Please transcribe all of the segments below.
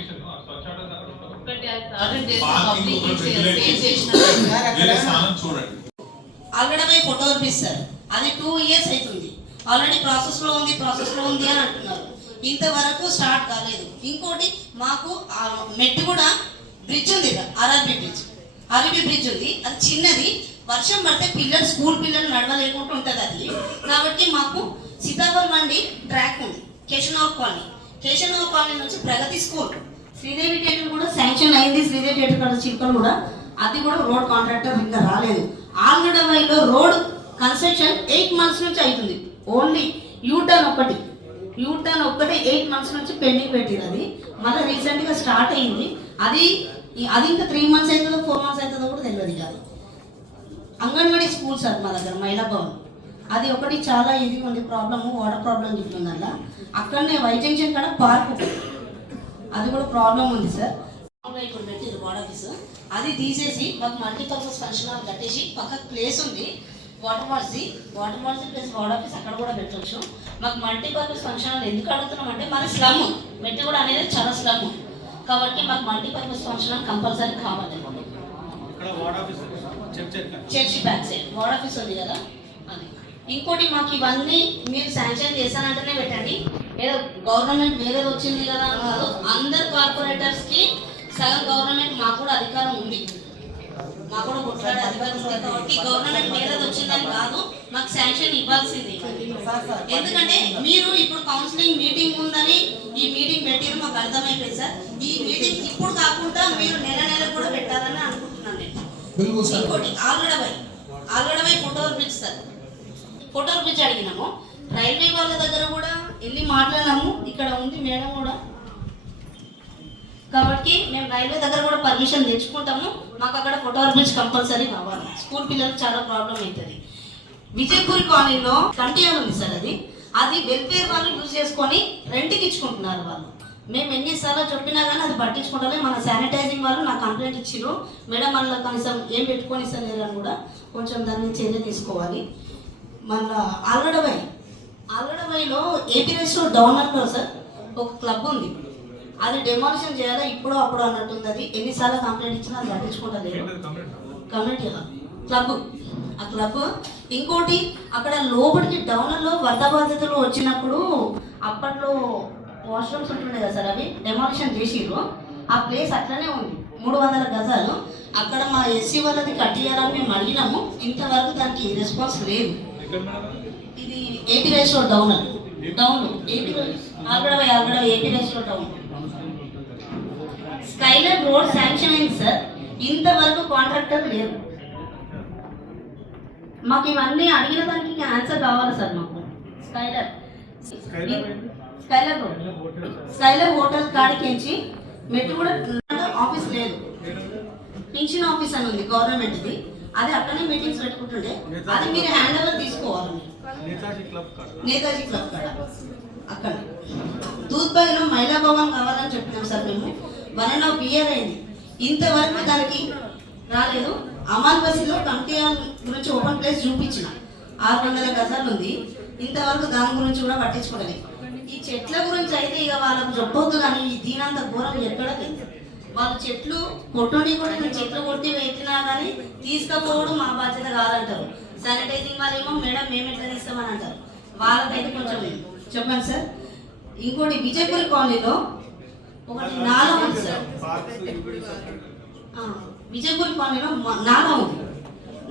Permission స్వచ్ఛాటం చూడండి. Already photo ఇస్తారు, అది 2 years అవుతుంది. ఆల్రెడీ ప్రాసెస్ లో ఉంది అని అంటున్నారు. ఇంతవరకు స్టార్ట్ కాలేదు. ఇంకోటి మాకు మెట్టు కూడా బ్రిడ్జ్ ఉంది, ఆర్ఆర్బి బ్రిడ్జ్ ఉంది. అది చిన్నది, వర్షం పడితే స్కూల్ పిల్లలు నడవలేకుండా ఉంటుంది అది. కాబట్టి మాకు సీతాఫల్ మండి ట్రాక్ ఉంది, కేశవనగర్ కాలనీ నుంచి ప్రగతి స్కూల్, శ్రీదేవి థియేటర్ కూడా శాంక్షన్ అయింది. శ్రీదేవి థియేటర్ కాడ చిలుకలు కూడా, అది కూడా రోడ్ కాంట్రాక్టర్ ఇంకా రాలేదు. ఆల్గడవైలో రోడ్ కన్స్ట్రక్షన్ 8 months నుంచి అవుతుంది. ఓన్లీ యూటర్న్ ఒక్కటి 8 months నుంచి పెండింగ్ పెట్టింది. అది మళ్ళీ రీసెంట్గా స్టార్ట్ అయింది. అది ఇంకా 3 months అవుతుందో 4 months అవుతుందో కూడా తెలియదు కాదు. అంగన్వాడీ స్కూల్ సార్ మా దగ్గర మహిళా భవన్, అది ఒకటి చాలా ఇది ఉంది ప్రాబ్లము, వాటర్ ప్రాబ్లం చెప్తుంది. అలా అక్కడనే వై జంక్షన్ కాడ పార్క్, అది కూడా ప్రాబ్లం ఉంది సార్. ఇప్పుడు పెట్టింది వార్డ్ ఆఫీస్, అది తీసేసి మాకు మల్టీపర్పస్ ఫంక్షన్ హాల్ కట్టేసి పక్కకు ప్లేస్ ఉంది వాటర్ వాల్సీ ప్లస్ వార్డ్ ఆఫీస్ అక్కడ కూడా పెట్టవచ్చు. మాకు మల్టీపర్పస్ ఫంక్షన్ హాల్ ఎందుకు అడుగుతున్నాం అంటే మన స్లమ్ మెట్టి కూడా అనేది చాలా స్లమ్, కాబట్టి మాకు మల్టీపర్పస్ ఫంక్షన్ హాల్ కంపల్సరీ కావాలి. Church back side ward office ఉంది కదా అది. ఇంకోటి మాకు ఇవన్నీ మీరు శాంక్షన్ చేశానంటేనే పెట్టండి, ఏదో గవర్నమెంట్ వేరేది వచ్చింది కదా కాదు. అందరు కార్పొరేటర్స్కి సగం గవర్నమెంట్ మాకు కూడా అధికారం ఉంది, మాకు కూడా కొట్లాడే అధికారం ఉంది. కాబట్టి గవర్నమెంట్ వేరేది వచ్చిందని కాదు, మాకు శాంక్షన్ ఇవ్వాల్సింది. ఎందుకంటే మీరు ఇప్పుడు కౌన్సిలింగ్ మీటింగ్ ఉందని ఈ మీటింగ్ పెట్టారు, మాకు అర్థమైపోయింది సార్. ఈ మీటింగ్ ఇప్పుడు కాకుండా మీరు నెల కూడా పెట్టాలని అనుకుంటున్నాను నేను. ఇంకోటి ఆల్గడవై ఫోటోలు పిచ్చి అడిగినాము. రైల్వే వాళ్ళ దగ్గర కూడా వెళ్ళి మాట్లాడినాము, ఇక్కడ ఉంది మేడం కూడా. కాబట్టి మేము రైల్వే దగ్గర కూడా పర్మిషన్ తెచ్చుకుంటాము. మాకు అక్కడ ఫోటో బ్రిడ్జ్ కంపల్సరీ కావాలి, స్కూల్ పిల్లలకు చాలా ప్రాబ్లం అవుతుంది. విజయపూరి కాలనీలో కంటియాలు ఉంది సార్, అది వెల్ఫేర్ వాళ్ళు యూజ్ చేసుకొని రెంట్కి ఇచ్చుకుంటున్నారు వాళ్ళు. మేము ఎన్నిసార్లు చెప్పినా కానీ అది పట్టించుకుంటామే. మన శానిటైజింగ్ వాళ్ళు నాకు కంప్లైంట్ ఇచ్చారు, మేడం అందులో కనీసం ఏం పెట్టుకొని ఇస్తలేరు అని కూడా కొంచెం దాన్ని చర్య తీసుకోవాలి. మన ఆల్గడవైలో ఏపీ రైస్లో డౌనర్లో సార్ ఒక క్లబ్ ఉంది, అది డెమాలిషన్ చేయాలా ఇప్పుడు అప్పుడు అన్నట్టుంది. అది ఎన్నిసార్లు కంప్లైంట్ ఇచ్చినా అది పట్టించుకుంటలేదు కమ్యూనిటీ క్లబ్, ఆ క్లబ్. ఇంకోటి అక్కడ లోపలికి డౌనర్లో వరద బాధితులు వచ్చినప్పుడు అప్పట్లో వాష్రూమ్స్ ఉంటుండే కదా సార్, అవి డెమాలిషన్ చేసిర్రు. ఆ ప్లేస్ అట్లనే ఉంది, 300 గజాలు. అక్కడ మా ఎస్సీ వాళ్ళది కట్టియాలని మేము అడిగినాము, ఇంతవరకు దానికి రెస్పాన్స్ లేదు. ఇది ఏపీ రైస్లో డౌన్ ఏపీ ఆల్గడవై ఏపీ రైస్లో డౌన్. స్కైలర్ రోడ్ శాంక్షన్ అయింది సార్, ఇంతవరకు కాంట్రాక్టర్ లేరు. మాకు ఇవన్నీ అడిగిన దానికి ఆన్సర్ కావాలి సార్. మాకు స్కైలర్ హోటల్ కాడికించి మెట్టు కూడా ఆఫీస్ లేదు, పింఛన్ ఆఫీస్ అని ఉంది గవర్నమెంట్ది, అది అక్కడనే మీటింగ్స్ పెట్టుకుంటుంటే అది మీరు హ్యాండ్ ఓవర్ తీసుకోవాలి. నేతాజీ క్లబ్ కాడ అక్కడ దూద్బాయిలో మహిళా భవన్ కావాలని చెప్పినాం సార్. మేము 1.5 year అయింది, ఇంతవరకు దానికి రాలేదు. అమాల్ బస్సులో కమిటీ గురించి ఓపెన్ ప్లేస్ చూపించిన 600 గజాలు ఉంది, ఇంతవరకు దాని గురించి కూడా పట్టించుకోలేదు. ఈ చెట్ల గురించి అయితే ఇక వాళ్ళకు చెప్పొద్దు, కానీ దీనంత ఘోరం ఎక్కడ లేదు. వాళ్ళు చెట్లు కొట్టుని కూడా నేను చెట్లు కొట్టి వేసినా కానీ తీసుకపోవడం మా బాధ్యత కాదంటారు. శానిటైజింగ్ వాళ్ళేమో మేడం మేము ఎట్లా తీస్తామని అంటారు. వాళ్ళకైతే కొంచెం చెప్పండి సార్. ఇంకోటి విజయపూరి కాలనీలో ఒకటి నాలా ఉంది సార్, విజయపూరి కాలనీలో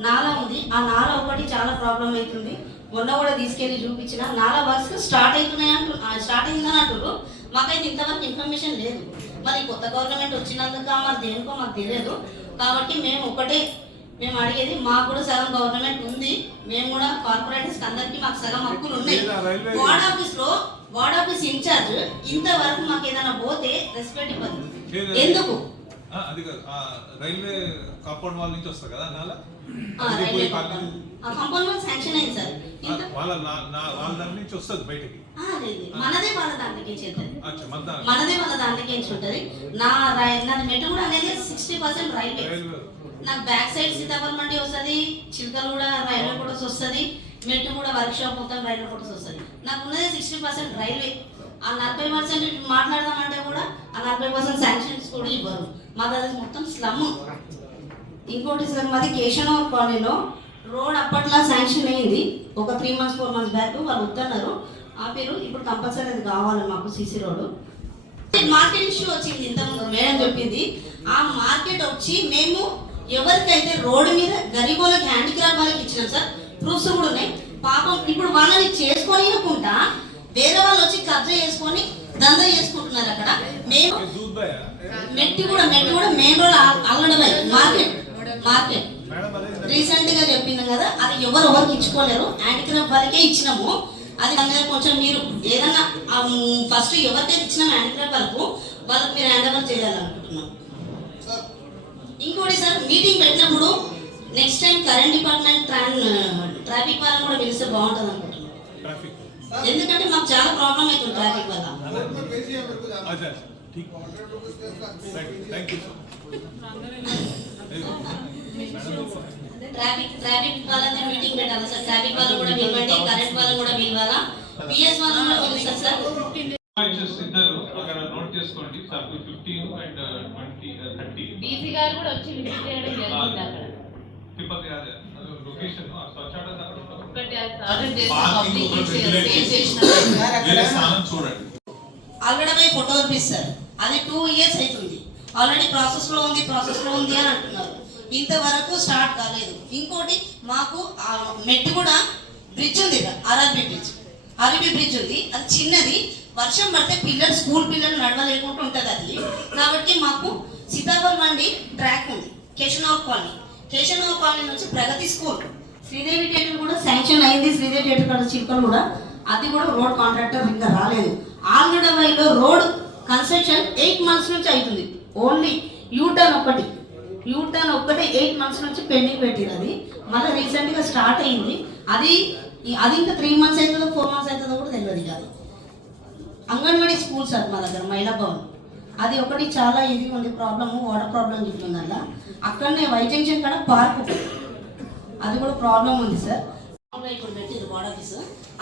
నాలా ఉంది. ఆ నాలా ఒకటి చాలా ప్రాబ్లం అవుతుంది. మొన్న కూడా తీసుకెళ్ళి చూపించిన నాలా వర్క్స్ స్టార్ట్ అయిందని అంటారు. మాకైతే ఇంతవరకు ఇన్ఫర్మేషన్ లేదు. మరి కొత్త గవర్నమెంట్ వచ్చినందుక మరి దేనికో మాకు తెలియదు. కాబట్టి మేము అడిగేది, మాకు కూడా సగం గవర్నమెంట్ ఉంది, మేము కూడా కార్పొరేటర్స్ అందరికీ మాకు సగం హక్కులు ఉన్నాయి. వార్డ్ ఆఫీస్ ఇన్ఛార్జ్ ఇంతవరకు మాకు ఏదైనా పోతే రెస్పెక్ట్ ఇవ్వదు. ఎందుకు? అది రైల్వే కాంపౌండ్ వాళ్ళ నుంచి వస్తారు కదా నాలా, కాంపౌండ్ వాల్ శాంక్షన్ అయింది సార్, వాళ్ళ దాని నుంచి వస్తుంది బయటికి. మనదే వాళ్ళ దాంట్లోకి ఉంటుంది. నాది మెట్టు కూడా అనేది 60% రైల్వే. నాకు బ్యాక్ సైడ్ సీతాఫల్ మండి వస్తుంది, చిలకలు కూడా రైల్వే కూడా వస్తుంది, మెట్టు కూడా వర్క్ షాప్ మొత్తం రైల్వే కూడా వస్తుంది. నాకు ఉన్నది 60% రైల్వే. ఆ 40% మాట్లాడదామంటే కూడా ఆ 40% శాంక్షన్స్ కూడా ఇవ్వరు. మాది అది మొత్తం స్లమ్. ఇంకోటి సార్, మాది కేశవనగర్ కాలనీలో రోడ్ అప్పట్లో శాంక్షన్ అయింది ఒక 3 months 4 months బ్యాక్. వాళ్ళు వద్దన్నారు, ఆపారు. ఇప్పుడు కంపల్సరీ అది కావాలి మాకు సీసీ రోడ్డు. మార్కెట్ ఇష్యూ వచ్చింది ఇంతకుముందు మేడం చెప్పింది. ఆ మార్కెట్ వచ్చి మేము ఎవరికైతే రోడ్డు మీద గరీబోళ్ళకి హ్యాండిక్రాఫ్ట్ వాళ్ళకి ఇచ్చినాం సార్, ప్రూఫ్స్ కూడా ఉన్నాయి. పాపం ఇప్పుడు వాళ్ళని చేసుకోనియకుండా వేరే వాళ్ళు వచ్చి కబ్జా చేసుకొని దందా చేసుకుంటున్నారు అక్కడ. మేము మెట్టి కూడా మెయిన్ రోడ్ అల్లడమై మార్కెట్ రీసెంట్ గా చెప్పినాం కదా, అది ఎవరికి ఇచ్చుకోలేరు, హ్యాండిక్రాఫ్ట్ వాళ్ళకే ఇచ్చినాము. అది అందరూ కొంచెం మీరు ఏదన్నా ఫస్ట్ ఎవరికైతే ఇచ్చినాం హ్యాండిక్రాఫ్ట్ వాళ్ళకి మీరు హ్యాండ్ ఓవర్ చేయాలనుకుంటున్నాం. ఇంకోటి సార్, మీటింగ్ పెట్టినప్పుడు next time current department traffic వాళ్ళని కూడా పిలిస్తే బాగుంటుంది అనుకుంటున్నాం. ఎందుకంటే మాకు చాలా ప్రాబ్లం అవుతుంది ట్రాఫిక్ వల్ల. ట్రాఫిక్ వాళ్ళని మీటింగ్ పెట్టాలి సార్. ట్రాఫిక్ వాళ్ళు కూడా పిలవండి, కరెంట్ వాళ్ళు కూడా పిలవాలా, పిఎస్ వాళ్ళు కూడా పిలుస్తారు సార్. ఇద్దరు అక్కడ నోట్ చేసుకోండి సార్. 15 and 20 30 బీసీ గారు కూడా వచ్చి విజిట్ చేయడం జరిగింది అక్కడ. తిరుపతి అదే లొకేషన్ స్వచ్ఛత ఒకటి ఆర్డర్ చేసి పబ్లిక్ వేరే స్థానం చూడండి. ఆల్రెడీ ఫోటో పంపిస్తారు, అది 2 years అవుతుంది. ఆల్రెడీ ప్రాసెస్ లో ఉంది అని అంటున్నారు. ఇంతవరకు స్టార్ట్ కాలేదు. ఇంకోటి మాకు మెట్టి కూడా బ్రిడ్జ్ ఉంది, ఆర్ఆర్బి బ్రిడ్జ్ ఉంది. అది చిన్నది, వర్షం పడితే స్కూల్ పిల్లలు నడవలేకుండా ఉంటుంది అది. కాబట్టి మాకు సీతాఫల్ మండి ట్రాక్ ఉంది, కేశవనగర్ కాలనీ నుంచి ప్రగతి స్కూల్, శ్రీదేవి థియేటర్ కూడా శాంక్షన్ అయింది. శ్రీదేవి థియేటర్ కాడ చిలుకలు కూడా, అది కూడా రోడ్ కాంట్రాక్టర్ ఇంకా రాలేదు. ఆల్గడవైలో రోడ్ కన్స్ట్రక్షన్ 8 months నుంచి అవుతుంది. ఓన్లీ యూటర్న్ ఒక్కటి 8 months నుంచి పెండింగ్ పెట్టింది. అది మళ్ళీ రీసెంట్గా స్టార్ట్ అయింది. అది ఇంకా 3 months అవుతుందో 4 months అవుతుందో కూడా తెలియదు కాదు. అంగన్వాడీ స్కూల్ సార్ మా దగ్గర మహిళా భవన్, అది ఒకటి చాలా ఇది ఉంది ప్రాబ్లము, వాటర్ ప్రాబ్లం చెప్తుందల్ల. అక్కడనే వై జంక్షన్ కాడ పార్క్, అది కూడా ప్రాబ్లం ఉంది సార్. ఇప్పుడు పెట్టింది వార్డ్ ఆఫీస్,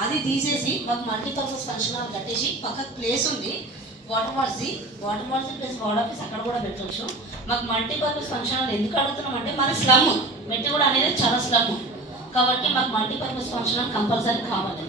అది తీసేసి మాకు మల్టీపర్పస్ ఫంక్షన్ హాల్ కట్టేసి పక్కకు ప్లేస్ ఉంది వాటర్ బాల్సీ ప్లస్ వార్డ్ ఆఫీస్ అక్కడ కూడా పెట్టవచ్చు. మాకు మల్టీపర్పస్ ఫంక్షన్ హాల్ ఎందుకు అడుగుతున్నాం అంటే మన స్లమ్ మెట్టి కూడా అనేది చాలా స్లమ్, కాబట్టి మాకు మల్టీపర్పస్ ఫంక్షన్ హాల్ కంపల్సరీ కావాలి.